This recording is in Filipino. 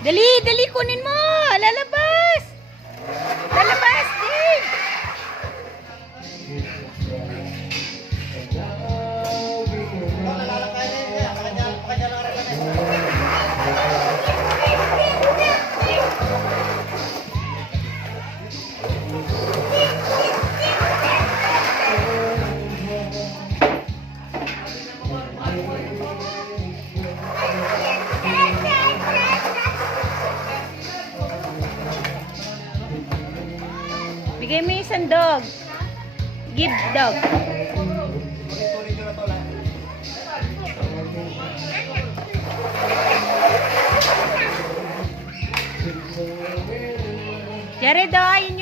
Dali, dali, kunin mo. Lalabas. Lalabas din. Bigay mo yung isang dog. Give dog. Jared, oh, yun